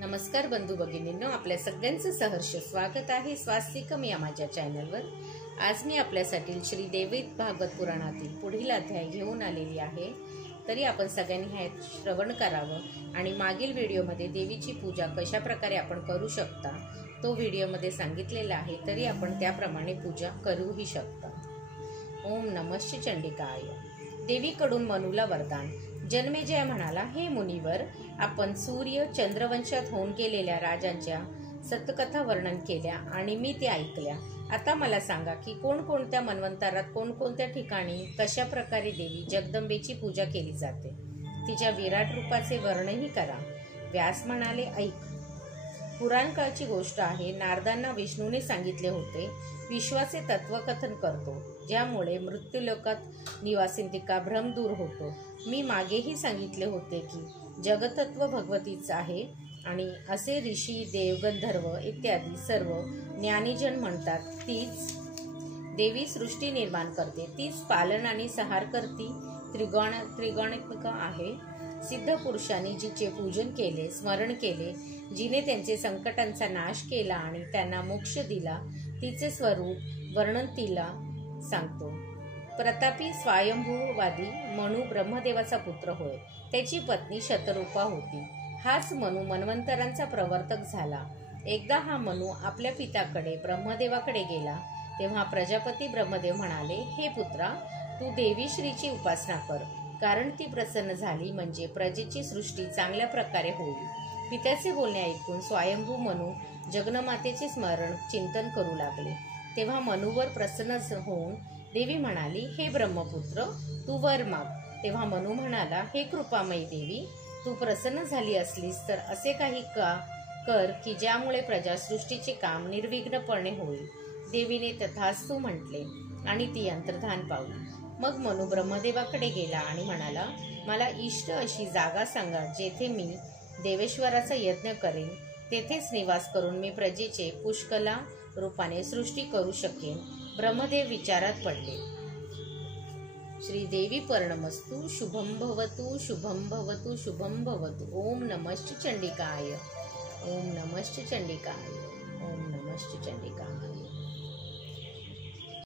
नमस्कार बंधू भगिनींनो, आपल्या सगळ्यांचं सहर्ष स्वागत आहे स्वास्तिकम या माझ्या चॅनलवर। आज मी आपल्यासाठी श्री देवी भागवत पुराणातील पुढील अध्याय घेऊन आलेली आहे। तरी आपण सगळ्यांनी हे श्रवण करावं आणि मागील व्हिडिओमध्ये देवीची पूजा कशा प्रकारे आपण करू शकता तो व्हिडिओमध्ये सांगितलेला आहे, तरी आपण त्याप्रमाणे पूजा करूही शकता। ओम नमः चंडिकाय। देवीकडून मनुला वरदान। जन्मेजय म्हणाला, हे मुनिवर, आपण सूर्य चंद्रवंशात होऊन गेलेल्या राजांच्या सतकथा वर्णन केल्या आणि मी ते ऐकल्या। आता मला सांगा की कोणकोणत्या मन्वंतरात कोणकोणत्या ठिकाणी कशा प्रकारे देवी जगदंबेची पूजा केली जाते, तिच्या विराट रूपाचे वर्णनही करा। व्यास म्हणाले, ऐक, पुराण काळची गोष्ट आहे। नारदांना विष्णूने सांगितले होते, विश्वाचे तत्वकथन करतो, ज्यामुळे मृत्यूलोकात निवासिंतिका भ्रम दूर होतो। मी मागेही सांगितले होते की जगतत्व भगवतीच आहे आणि असे ऋषी, देव, गंधर्व इत्यादी सर्व ज्ञानीजन म्हणतात। तीच देवी सृष्टी निर्माण करते, तीच पालन आणि संहार करती, त्रिगुणात्मिका आहे। सिद्ध पुरुषांनी जिचे पूजन केले, स्मरण केले, जिने त्यांचे संकटांचा नाश केला आणि त्यांना मोक्ष दिला, तिचे स्वरूप वर्णन तिला सांगतो। प्रतापी स्वयंभूवादी मनु ब्रह्मदेवाचा पुत्र होय। त्याची पत्नी शतरूपा होती। हाच मनु मन्वंतरांचा प्रवर्तक झाला। एकदा हा मनु आपल्या पित्याकडे ब्रह्मदेवाकडे गेला, तेव्हा प्रजापती ब्रह्मदेव म्हणाले, हे पुत्रा, तू देवी श्रीची उपासना कर, कारण ती प्रसन्न झाली म्हणजे प्रजेची सृष्टी चांगल्या प्रकारे होईल। पित्याचे बोलणे ऐकून स्वयंभू मनु जगन्मातेचे स्मरण चिंतन करू लागले। तेव्हा मनुवर प्रसन्न होऊन देवी म्हणाली, हे ब्रह्मपुत्र, तू वर माग। तेव्हा मनु म्हणाला, हे कृपामयी देवी, तू प्रसन्न झाली असलीस तर असे काही कर की ज्यामुळे प्रजासृष्टीचे काम निर्विघ्नपणे होईल। देवीने तथास्तु म्हटले आणि ती अंतर्धान पावली। मग मनु ब्रह्मदेवाकडे गेला आणि म्हणाला, मला इष्ट अशी जागा सांगा, जेथे मी देवेश्वराचा यज्ञ करेन, तेथेच निवास करून मी प्रजेचे पुष्कला रूपाने सृष्टी करू शकेन। ब्रह्मदेव विचारात पडले। श्री देवी पर्णमस्तु। शुभम भवतु, शुभम भवतु, शुभम भवतु। ओम नमः चंडिकाय, ओम नमः चंडिकाय, ओम नमः चंडिकाय।